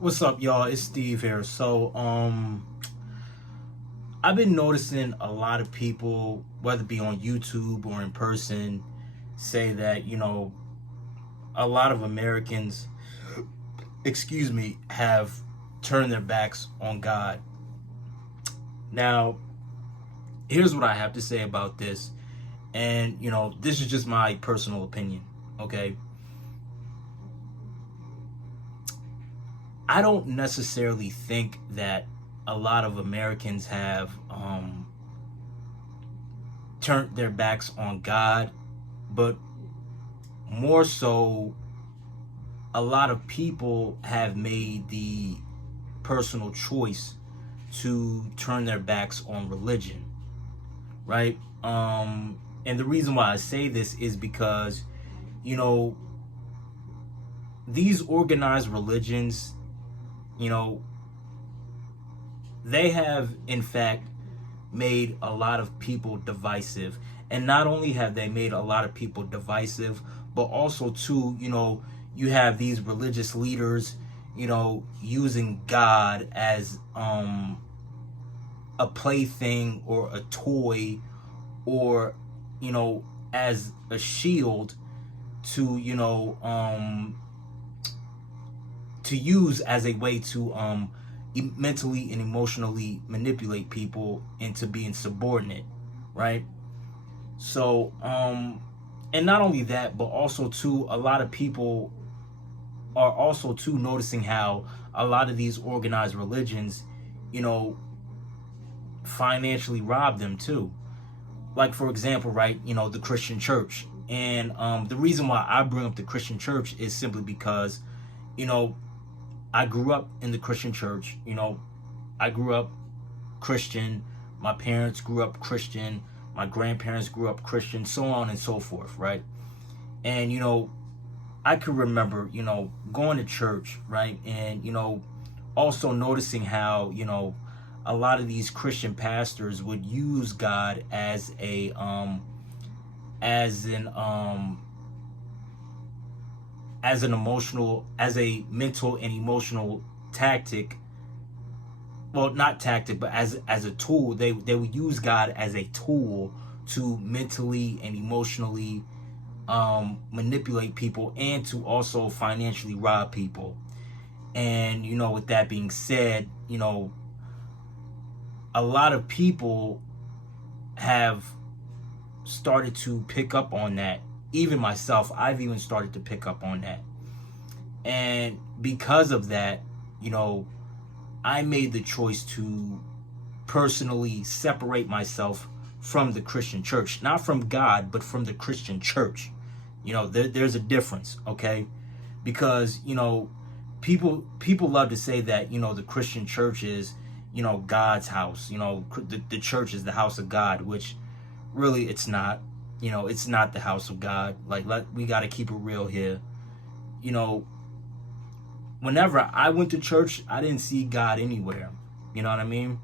What's up, y'all? It's Steve here. I've been noticing a lot of people, whether it be on YouTube or in person, say that, a lot of Americans, have turned their backs on God. Now, here's what I have to say about this. And, this is just my personal opinion, okay? I don't necessarily think that a lot of Americans have turned their backs on God, but more so, a lot of people have made the personal choice to turn their backs on religion, right? And the reason why I say this is because, you know, these organized religions, you know, they have in fact made a lot of people divisive. And not only have they made a lot of people divisive, but also too, you have these religious leaders, using God as a plaything or a toy, or as a shield to to use as a way to mentally and emotionally manipulate people into being subordinate, right? So and not only that, but also too, a lot of people are also too noticing how a lot of these organized religions, you know financially rob them too. Like, for example, right, the Christian church. And the reason why I bring up the Christian church is simply because, you know I grew up in the Christian church. I grew up Christian. My parents grew up Christian. My grandparents grew up Christian, so on and so forth, right? And, I could remember, going to church, right? And, also noticing how, a lot of these Christian pastors would use God as an emotional, as a mental and emotional tactic. Well, not tactic, but as a tool. They would use God as a tool to mentally and emotionally manipulate people, and to also financially rob people. And with that being said, a lot of people have started to pick up on that. Even myself, I've even started to pick up on that. And because of that, I made the choice to personally separate myself from the Christian church. Not from God, but from the Christian church. There's a difference, okay? Because, people love to say that, the Christian church is, God's house. The church is the house of God, which really it's not. It's not the house of God. Like, we got to keep it real here. You know, Whenever I went to church, I didn't see God anywhere. You know what I mean?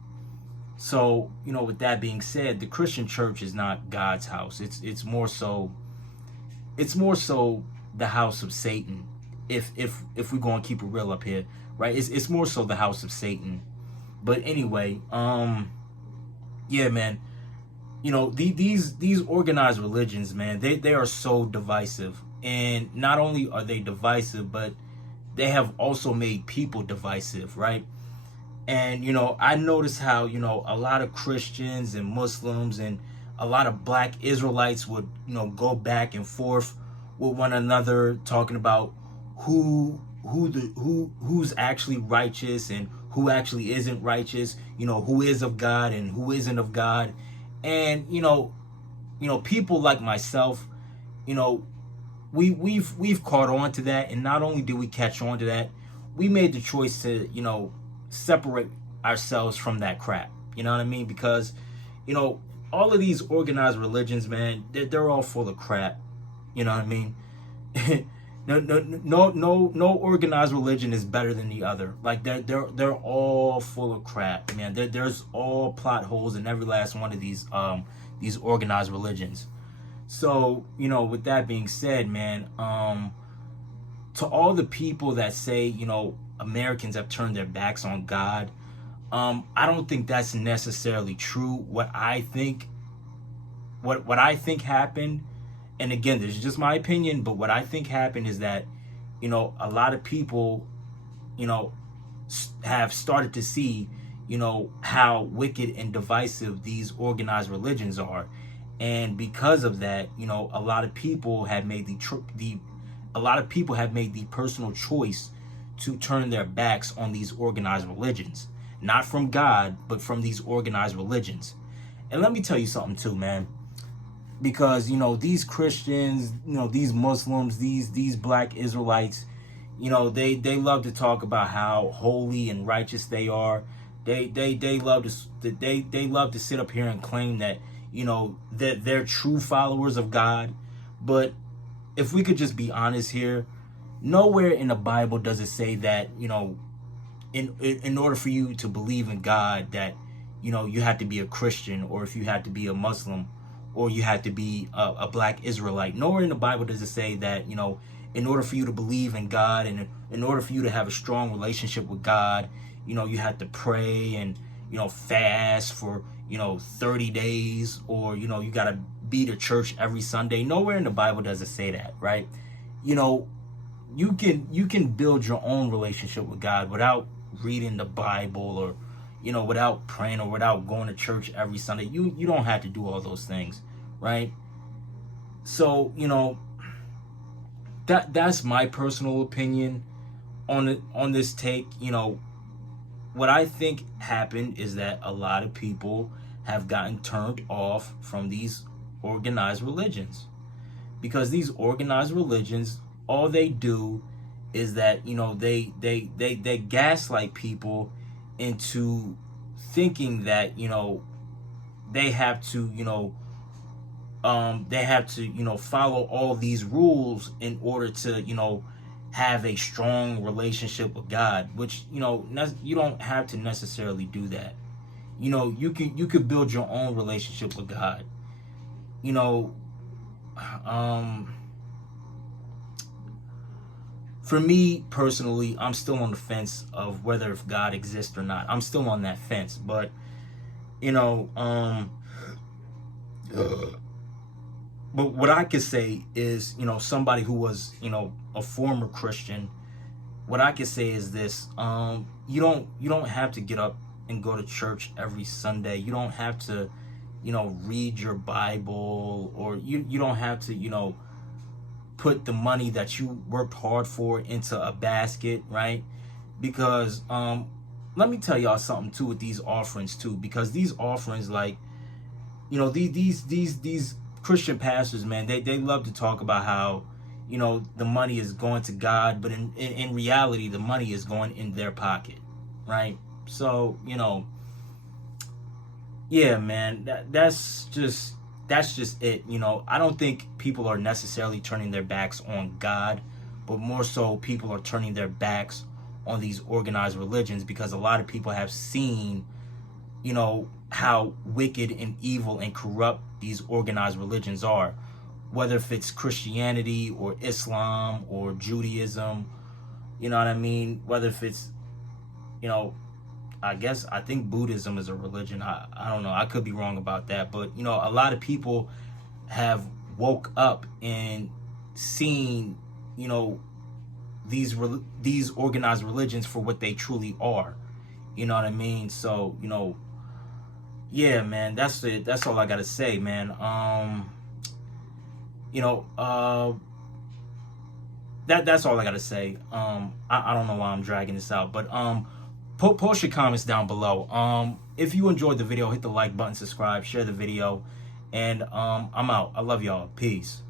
So, with that being said, the Christian church is not God's house. It's more so the house of Satan. If we're going to keep it real up here, right? It's more so the house of Satan. But anyway, yeah, man. These organized religions, man, they are so divisive. And not only are they divisive, but they have also made people divisive, right? And I noticed how a lot of Christians and Muslims and a lot of black Israelites would go back and forth with one another, talking about who's actually righteous and who actually isn't righteous, who is of God and who isn't of God. And people like myself, you know we've caught on to that. And not only did we catch on to that, we made the choice to separate ourselves from that crap. You know what I mean? Because all of these organized religions, man, they're all full of crap. You know what I mean? No organized religion is better than the other. Like, they're all full of crap, man. There's all plot holes in every last one of these organized religions. So with that being said, man, to all the people that say, you know, Americans have turned their backs on God, I don't think that's necessarily true. What I think happened, and again, this is just my opinion, but what I think happened is that, you know, a lot of people, you know, have started to see, you know, how wicked and divisive these organized religions are, and because of that, you know, a lot of people have made the personal choice to turn their backs on these organized religions, not from God, but from these organized religions. And let me tell you something too, man, because, you know, these Christians, you know, these Muslims, these black Israelites, you know, they love to talk about how holy and righteous they are. They love to sit up here and claim that, you know, that they're true followers of God. But if we could just be honest here, nowhere in the Bible does it say that, you know, in order for you to believe in God, that, you know, you have to be a Christian, or if you had to be a Muslim, or you had to be a black Israelite. Nowhere in the Bible does it say that, you know, in order for you to believe in God, and in order for you to have a strong relationship with God, you know, you have to pray and, you know, fast for, you know, 30 days, or, you know, you got to be to church every Sunday. Nowhere in the Bible does it say that, right? You know, you can build your own relationship with God without reading the Bible, or, you know, without praying, or without going to church every Sunday. You don't have to do all those things, right? So, you know, that's my personal opinion on this take. You know, what I think happened is that a lot of people have gotten turned off from these organized religions, because these organized religions, all they do is that, you know, they gaslight people into thinking that, you know, they have to, you know, follow all these rules in order to, you know, have a strong relationship with God, which, you know, you don't have to necessarily do that. You know, you could build your own relationship with God. You know, for me personally, I'm still on the fence of whether if God exists or not. I'm still on that fence, but, you know, but what I could say is, you know, somebody who was, you know, a former Christian, what I could say is this: you don't have to get up and go to church every Sunday. You don't have to, you know, read your Bible, or you don't have to, you know, put the money that you worked hard for into a basket, right? Because let me tell y'all something too with these offerings too, because these offerings, like, you know, these Christian pastors, man, they love to talk about how, you know, the money is going to God, but in reality, the money is going in their pocket, right? So, you know, yeah, man, that's just it. You know, I don't think people are necessarily turning their backs on God, but more so people are turning their backs on these organized religions, because a lot of people have seen, you know, how wicked and evil and corrupt these organized religions are, whether if it's Christianity or Islam or Judaism, you know what I mean? Whether if it's, you know, I think Buddhism is a religion. I don't know. I could be wrong about that. But, you know, a lot of people have woke up and seen, you know, these organized religions for what they truly are. You know what I mean? So, you know, yeah, man, that's it. That's all I got to say, man. You know, that's all I got to say. I don't know why I'm dragging this out, but post your comments down below. If you enjoyed the video, hit the like button, subscribe, share the video, and I'm out. I love y'all. Peace.